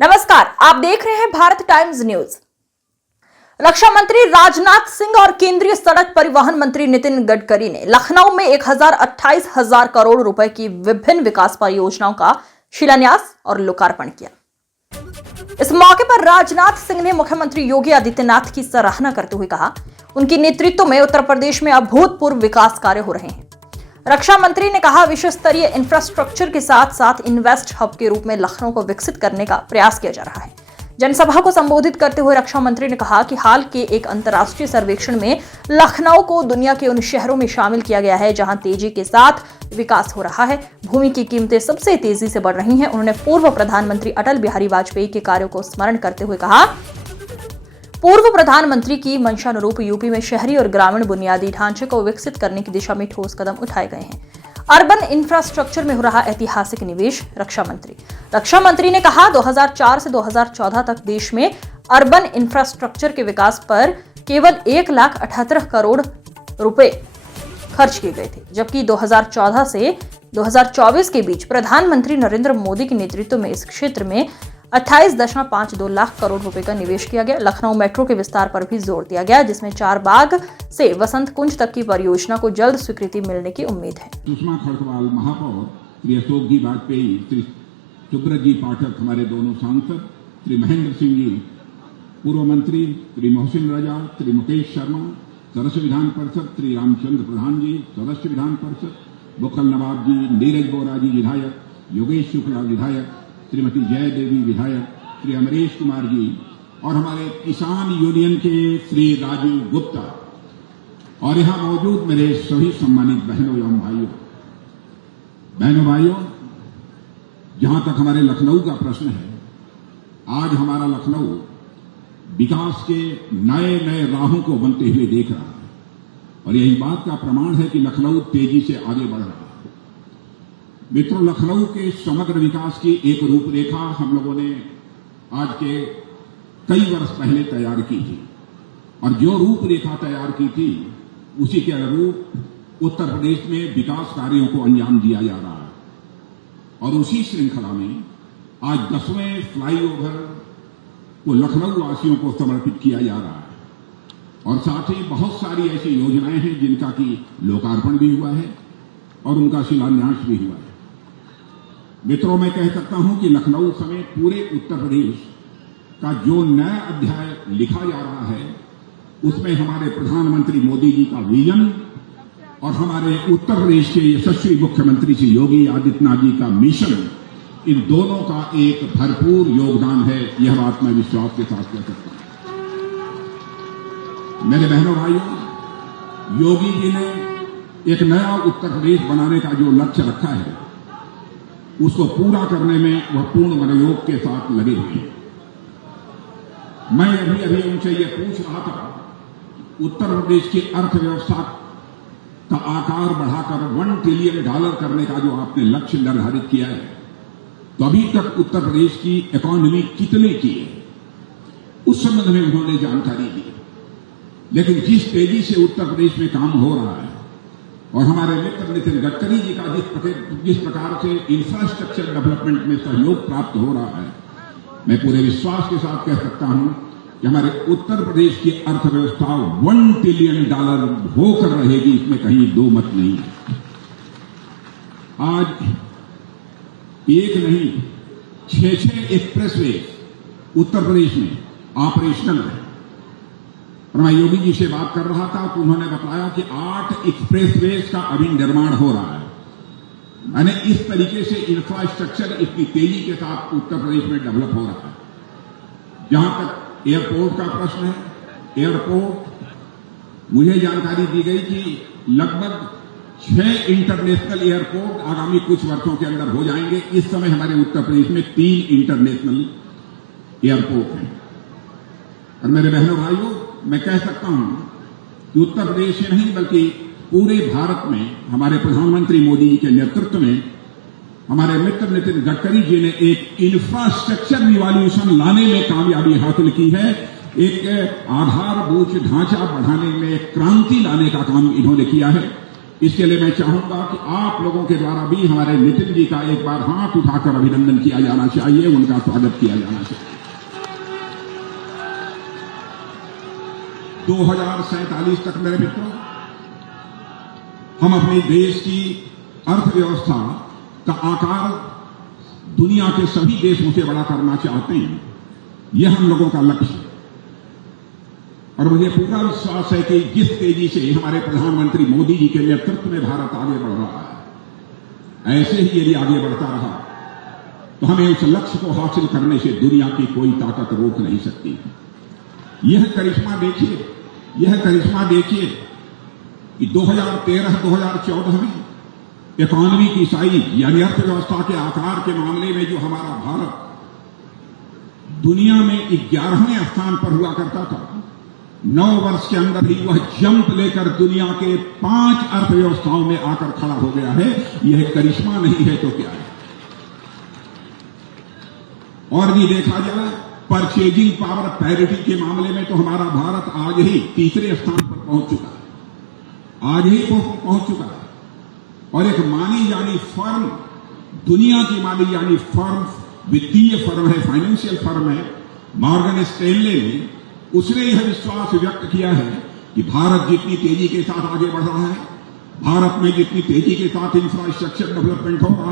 नमस्कार, आप देख रहे हैं भारत टाइम्स न्यूज। रक्षा मंत्री राजनाथ सिंह और केंद्रीय सड़क परिवहन मंत्री नितिन गडकरी ने लखनऊ में 1,28,000 करोड़ रुपए की विभिन्न विकास परियोजनाओं का शिलान्यास और लोकार्पण किया। इस मौके पर राजनाथ सिंह ने मुख्यमंत्री योगी आदित्यनाथ की सराहना करते हुए कहा, उनके नेतृत्व में उत्तर प्रदेश में अभूतपूर्व विकास कार्य हो रहे हैं। रक्षा मंत्री ने कहा, विश्व स्तरीय इंफ्रास्ट्रक्चर के साथ साथ इन्वेस्ट हब के रूप में लखनऊ को विकसित करने का प्रयास किया जा रहा है। जनसभा को संबोधित करते हुए रक्षा मंत्री ने कहा कि हाल के एक अंतर्राष्ट्रीय सर्वेक्षण में लखनऊ को दुनिया के उन शहरों में शामिल किया गया है जहां तेजी के साथ विकास हो रहा है। भूमि की कीमतें सबसे तेजी से बढ़ रही हैं। उन्होंने पूर्व प्रधानमंत्री अटल बिहारी वाजपेयी के कार्यों को स्मरण करते हुए कहा, पूर्व प्रधानमंत्री की मंशानुरूप यूपी में शहरी और ग्रामीण बुनियादी ढांचे को विकसित करने की दिशा में ठोस कदम उठाए गए हैं। अर्बन इंफ्रास्ट्रक्चर में हो रहा ऐतिहासिक निवेश। रक्षा मंत्री ने कहा, 2004 से 2014 तक देश में अर्बन इंफ्रास्ट्रक्चर के विकास पर केवल 1,78 करोड़ रुपए खर्च किए गए थे, जबकि 2014 से 2024 के बीच प्रधानमंत्री नरेंद्र मोदी के नेतृत्व में इस क्षेत्र में 28.52 लाख करोड़ रुपए का निवेश किया गया। लखनऊ मेट्रो के विस्तार पर भी जोर दिया गया, जिसमें चारबाग से वसंत कुंज तक की परियोजना को जल्द स्वीकृति मिलने की उम्मीद है। सुषमा खरसवाल महापौर, श्री अशोक जी वाजपेयी, श्री सुब्रत जी पाठक हमारे दोनों सांसद, श्री महेंद्र सिंह जी पूर्व मंत्री, श्री मोहसिन रजा, श्री मुकेश शर्मा सदस्य विधान परिषद, श्री रामचंद्र प्रधान जी सदस्य विधान परिषद, बुखल नवाब जी, नीरज बोरा जी विधायक, योगेश शुक्ला विधायक, श्रीमती जय देवी विधायक, श्री अमरीश कुमार जी और हमारे किसान यूनियन के श्री राजीव गुप्ता और यहां मौजूद मेरे सभी सम्मानित बहनों एवं भाइयों, जहां तक हमारे लखनऊ का प्रश्न है, आज हमारा लखनऊ विकास के नए नए राहों को बनते हुए देख रहा है और यही बात का प्रमाण है कि लखनऊ तेजी से आगे बढ़ रहा है। मित्रों, लखनऊ के समग्र विकास की एक रूपरेखा हम लोगों ने आज के कई वर्ष पहले तैयार की थी और जो रूपरेखा तैयार की थी उसी के अनुरूप उत्तर प्रदेश में विकास कार्यों को अंजाम दिया जा रहा है और उसी श्रृंखला में आज 10वें फ्लाईओवर को लखनऊ वासियों को समर्पित किया जा रहा है और साथ ही बहुत सारी ऐसी योजनाएं हैं जिनका कि लोकार्पण भी हुआ है और उनका शिलान्यास भी हुआ है। मित्रों, मैं कह सकता हूं कि लखनऊ समेत पूरे उत्तर प्रदेश का जो नया अध्याय लिखा जा रहा है उसमें हमारे प्रधानमंत्री मोदी जी का विजन और हमारे उत्तर प्रदेश के यशस्वी मुख्यमंत्री श्री योगी आदित्यनाथ जी का मिशन, इन दोनों का एक भरपूर योगदान है। यह बात मैं विश्वास के साथ कह सकता हूं। मेरे बहनों भाइयों, योगी जी ने एक नया उत्तर प्रदेश बनाने का जो लक्ष्य रखा है उसको पूरा करने में वह पूर्ण मनोयोग के साथ लगे हुए हैं। मैं अभी उनसे ये पूछ रहा था, उत्तर प्रदेश की अर्थव्यवस्था का आकार बढ़ाकर $1 ट्रिलियन करने का जो आपने लक्ष्य निर्धारित किया है, तो अभी तक उत्तर प्रदेश की इकोनॉमी कितने की है उस संबंध में उन्होंने जानकारी दी। लेकिन जिस तेजी से उत्तर प्रदेश में काम हो रहा है और हमारे मित्र नितिन गडकरी जी का जिस प्रकार से इंफ्रास्ट्रक्चर डेवलपमेंट में सहयोग प्राप्त हो रहा है, मैं पूरे विश्वास के साथ कह सकता हूं कि हमारे उत्तर प्रदेश की अर्थव्यवस्था $1 ट्रिलियन होकर रहेगी, इसमें कहीं दो मत नहीं है। आज एक नहीं 6 एक्सप्रेसवे उत्तर प्रदेश में ऑपरेशनल है और मैं योगी जी से बात कर रहा था तो उन्होंने बताया कि 8 एक्सप्रेसवेज का अभी निर्माण हो रहा है। मैंने इस तरीके से इंफ्रास्ट्रक्चर इतनी तेजी के साथ उत्तर प्रदेश में डेवलप हो रहा है। जहां तक एयरपोर्ट का प्रश्न है, एयरपोर्ट मुझे जानकारी दी गई कि लगभग 6 इंटरनेशनल एयरपोर्ट आगामी कुछ वर्षों के अंदर हो जाएंगे। इस समय हमारे उत्तर प्रदेश में 3 इंटरनेशनल एयरपोर्ट हैं और मेरे बहनों भाइयों, मैं कह सकता हूं कि उत्तर प्रदेश ही नहीं बल्कि पूरे भारत में हमारे प्रधानमंत्री मोदी जी के नेतृत्व में हमारे मित्र नितिन गडकरी जी ने एक इंफ्रास्ट्रक्चर रिवॉल्यूशन लाने में कामयाबी हासिल की है। एक आधारभूत ढांचा बढ़ाने में क्रांति लाने का काम इन्होंने किया है इसके लिए मैं चाहूंगा कि आप लोगों के द्वारा भी हमारे नितिन जी का एक बार हाथ उठाकर अभिनंदन किया जाना चाहिए, उनका स्वागत किया जाना चाहिए। 2047 तक मेरे मित्रों, हम अपने देश की अर्थव्यवस्था का आकार दुनिया के सभी देशों से बड़ा करना चाहते हैं। यह हम लोगों का लक्ष्य है और मुझे पूरा विश्वास है कि जिस तेजी से हमारे प्रधानमंत्री मोदी जी के नेतृत्व में भारत आगे बढ़ रहा है, ऐसे ही यदि आगे बढ़ता रहा तो हमें उस लक्ष्य को हासिल करने से दुनिया की कोई ताकत रोक नहीं सकती। यह करिश्मा देखिए कि 2013-2014 में इकोनॉमी की साइज यानी अर्थव्यवस्था के आकार के मामले में जो हमारा भारत दुनिया में 11वें स्थान पर हुआ करता था, 9 वर्ष के अंदर ही वह जंप लेकर दुनिया के 5 अर्थव्यवस्थाओं में आकर खड़ा हो गया है। यह करिश्मा नहीं है तो क्या है? और भी देखा जाए परचेजिंग पावर पैरिटी के मामले में तो हमारा भारत आज ही तीसरे स्थान पर पहुंच चुका है। और एक मानी जानी फर्म, दुनिया की मानी जानी फर्म, वित्तीय फर्म है, फाइनेंशियल फर्म है, मॉर्गन स्टैनले ने, उसने यह विश्वास व्यक्त किया है कि भारत जितनी तेजी के साथ आगे बढ़ रहा है, भारत में जितनी तेजी के साथ इंफ्रास्ट्रक्चर डेवलपमेंट हो रहा है,